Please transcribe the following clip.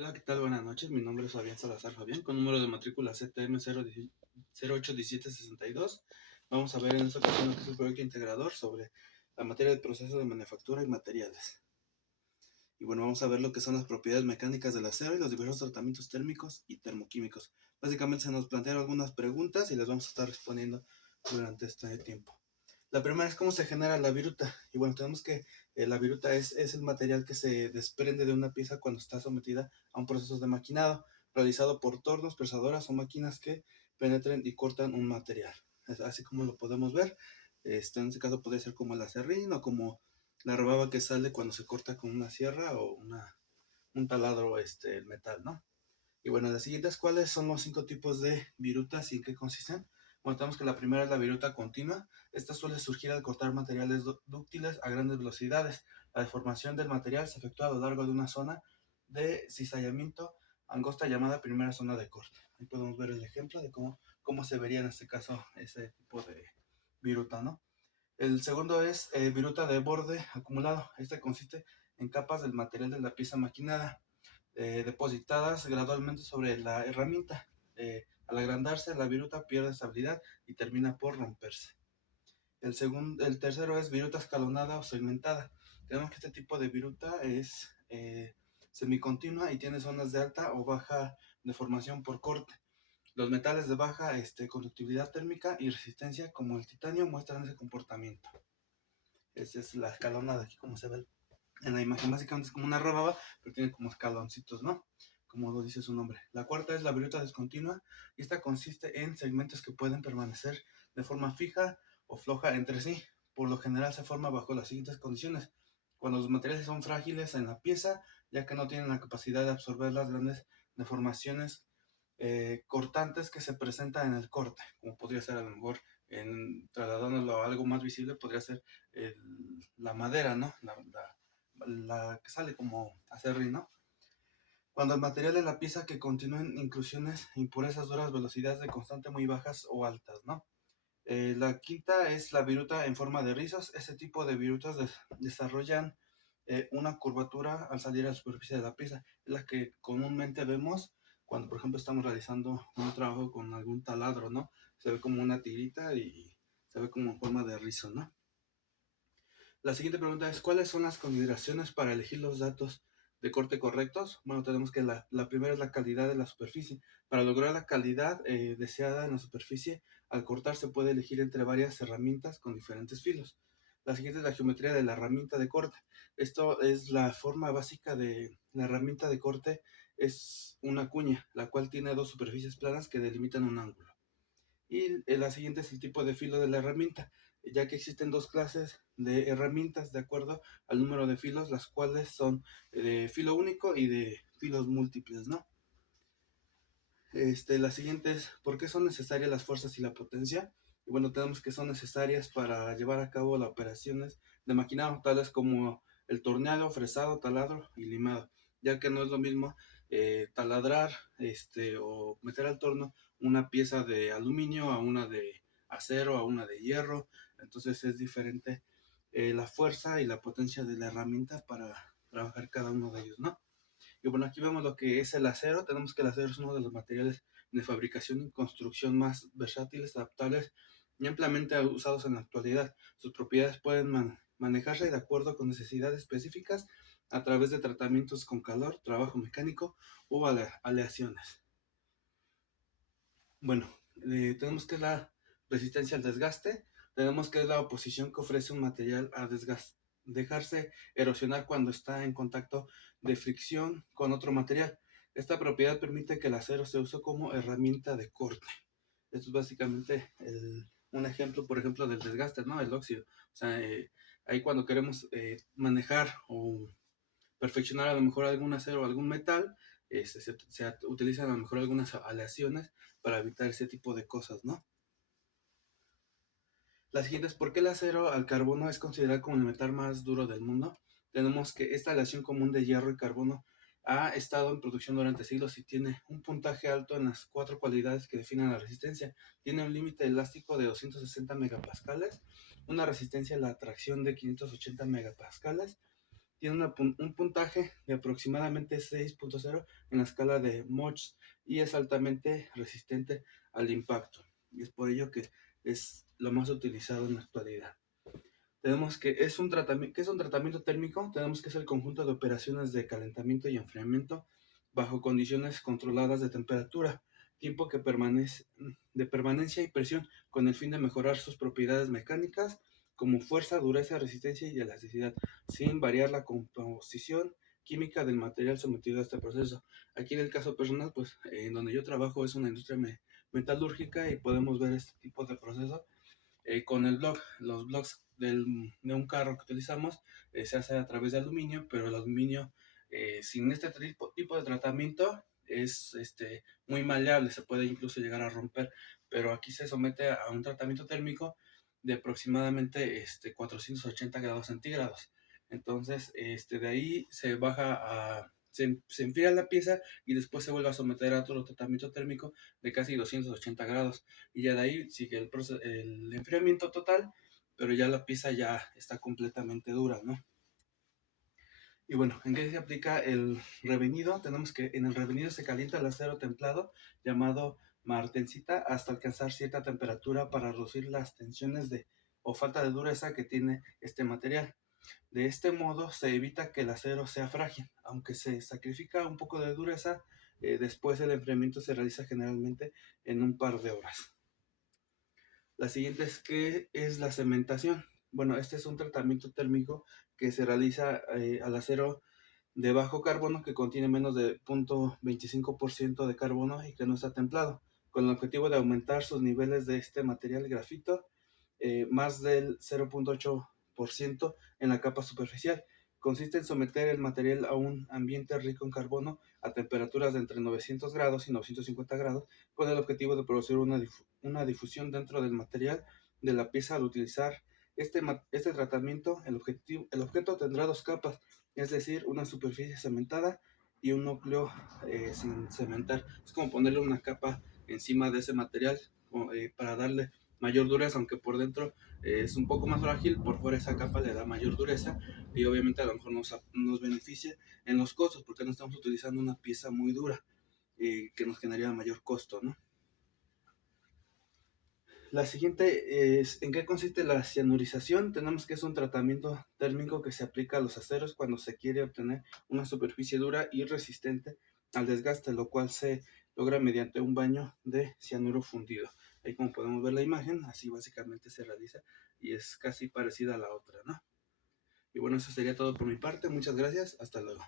Hola, ¿qué tal? Buenas noches. Mi nombre es Fabián Salazar Fabián, con número de matrícula ZM 081762. Vamos a ver en esta ocasión lo que es el proyecto integrador sobre la materia de procesos de manufactura y materiales. Y bueno, vamos a ver lo que son las propiedades mecánicas del acero y los diversos tratamientos térmicos y termoquímicos. Básicamente se nos plantearon algunas preguntas y las vamos a estar respondiendo durante este tiempo. La primera es cómo se genera la viruta. Y bueno, tenemos que la viruta es el material que se desprende de una pieza cuando está sometida a un proceso de maquinado, realizado por tornos, presadoras o máquinas que penetren y cortan un material. Así como lo podemos ver, en este caso puede ser como el acerrín o como la rebaba que sale cuando se corta con una sierra o un taladro, el metal, ¿no? Y bueno, las siguientes, ¿cuáles son los 5 tipos de virutas y en qué consisten? Bueno, tenemos que la primera es la viruta continua. Esta suele surgir al cortar materiales dúctiles a grandes velocidades. La deformación del material se efectúa a lo largo de una zona de cizallamiento angosta llamada primera zona de corte. Ahí podemos ver el ejemplo de cómo se vería en este caso ese tipo de viruta, ¿no? El segundo es viruta de borde acumulado. Este consiste en capas del material de la pieza maquinada depositadas gradualmente sobre la herramienta. Al agrandarse, la viruta pierde estabilidad y termina por romperse. El tercero es viruta escalonada o segmentada. Tenemos que este tipo de viruta es semicontinua y tiene zonas de alta o baja deformación por corte. Los metales de baja conductividad térmica y resistencia, como el titanio, muestran ese comportamiento. Esa es la escalonada, aquí como se ve en la imagen. Básicamente es como una rebaba, pero tiene como escaloncitos, ¿no? Como lo dice su nombre. La cuarta es la viruta discontinua, y esta consiste en segmentos que pueden permanecer de forma fija o floja entre sí. Por lo general se forma bajo las siguientes condiciones: cuando los materiales son frágiles en la pieza, ya que no tienen la capacidad de absorber las grandes deformaciones cortantes que se presentan en el corte, como podría ser a lo mejor, trasladándolo a algo más visible, podría ser la madera, ¿no? La que sale como acerrín, ¿no? Cuando el material de la pieza que continúen inclusiones, impurezas, duras, velocidades de constante muy bajas o altas, ¿no? La quinta es la viruta en forma de rizos. Este tipo de virutas desarrollan una curvatura al salir a la superficie de la pieza. Es la que comúnmente vemos cuando, por ejemplo, estamos realizando un trabajo con algún taladro, ¿no? Se ve como una tirita y se ve como en forma de rizo, ¿no? La siguiente pregunta es, ¿cuáles son las consideraciones para elegir los datos de corte correctos? Bueno, tenemos que la primera es la calidad de la superficie. Para lograr la calidad deseada en la superficie, al cortar se puede elegir entre varias herramientas con diferentes filos. La siguiente es la geometría de la herramienta de corte. Esto es la forma básica de la herramienta de corte. Es una cuña, la cual tiene dos superficies planas que delimitan un ángulo. Y la siguiente es el tipo de filo de la herramienta, ya que existen dos clases de herramientas de acuerdo al número de filos, las cuales son de filo único y de filos múltiples, ¿no? La siguiente es, ¿por qué son necesarias las fuerzas y la potencia? Y bueno, tenemos que son necesarias para llevar a cabo las operaciones de maquinado, tales como el torneado, fresado, taladro y limado, ya que no es lo mismo taladrar o meter al torno una pieza de aluminio a una de acero, a una de hierro. Entonces es diferente la fuerza y la potencia de la herramienta para trabajar cada uno de ellos, ¿no? Y bueno, aquí vemos lo que es el acero. Tenemos que el acero es uno de los materiales de fabricación y construcción más versátiles, adaptables y ampliamente usados en la actualidad. Sus propiedades pueden manejarse de acuerdo con necesidades específicas a través de tratamientos con calor, trabajo mecánico o aleaciones. Bueno, tenemos que la resistencia al desgaste. Tenemos que es la oposición que ofrece un material a dejarse erosionar cuando está en contacto de fricción con otro material. Esta propiedad permite que el acero se use como herramienta de corte. Esto es básicamente un ejemplo, por ejemplo, del desgaste, ¿no? El óxido. O sea, ahí cuando queremos manejar o perfeccionar a lo mejor algún acero o algún metal, se utilizan a lo mejor algunas aleaciones para evitar ese tipo de cosas, ¿no? La siguiente es, ¿por qué el acero al carbono es considerado como el metal más duro del mundo? Tenemos que esta aleación común de hierro y carbono ha estado en producción durante siglos y tiene un puntaje alto en las cuatro cualidades que definen la resistencia. Tiene un límite elástico de 260 megapascales, una resistencia a la atracción de 580 megapascales, tiene un puntaje de aproximadamente 6.0 en la escala de Mohs y es altamente resistente al impacto. Y es por ello que es lo más utilizado en la actualidad. Tenemos que es un tratamiento, ¿qué es un tratamiento térmico? Tenemos que es el conjunto de operaciones de calentamiento y enfriamiento bajo condiciones controladas de temperatura, tiempo que permanece, de permanencia y presión, con el fin de mejorar sus propiedades mecánicas como fuerza, dureza, resistencia y elasticidad, sin variar la composición química del material sometido a este proceso. Aquí en el caso personal, pues en donde yo trabajo es una industria metalúrgica y podemos ver este tipo de proceso con el blog. Los blogs de un carro que utilizamos se hace a través de aluminio, pero el aluminio sin este tipo de tratamiento es muy maleable, se puede incluso llegar a romper, pero aquí se somete a un tratamiento térmico de aproximadamente 480 grados centígrados. Entonces, de ahí se baja se enfría la pieza y después se vuelve a someter a otro tratamiento térmico de casi 280 grados y ya de ahí sigue el enfriamiento total, pero ya la pieza ya está completamente dura, ¿no? Y bueno, ¿en qué se aplica el revenido? Tenemos que en el revenido se calienta el acero templado llamado martensita hasta alcanzar cierta temperatura para reducir las tensiones o falta de dureza que tiene este material. De este modo se evita que el acero sea frágil, aunque se sacrifica un poco de dureza, después el enfriamiento se realiza generalmente en un par de horas. La siguiente es que es la cementación. Bueno, este es un tratamiento térmico que se realiza al acero de bajo carbono que contiene menos de 0.25% de carbono y que no está templado, con el objetivo de aumentar sus niveles de este material grafito más del 0.8% en la capa superficial. Consiste en someter el material a un ambiente rico en carbono a temperaturas de entre 900 grados y 950 grados con el objetivo de producir una difusión dentro del material de la pieza. Al utilizar este tratamiento, el objeto tendrá dos capas, es decir, una superficie cementada y un núcleo sin cementar. Es como ponerle una capa encima de ese material para darle mayor dureza, aunque por dentro es un poco más frágil, por fuera esa capa le da mayor dureza y obviamente a lo mejor nos beneficia en los costos porque no estamos utilizando una pieza muy dura que nos generaría mayor costo, ¿no? La siguiente es ¿en qué consiste la cianurización? Tenemos que es un tratamiento térmico que se aplica a los aceros cuando se quiere obtener una superficie dura y resistente al desgaste, lo cual se logra mediante un baño de cianuro fundido. Ahí como podemos ver la imagen, así básicamente se realiza y es casi parecida a la otra, ¿no? Y bueno, eso sería todo por mi parte. Muchas gracias. Hasta luego.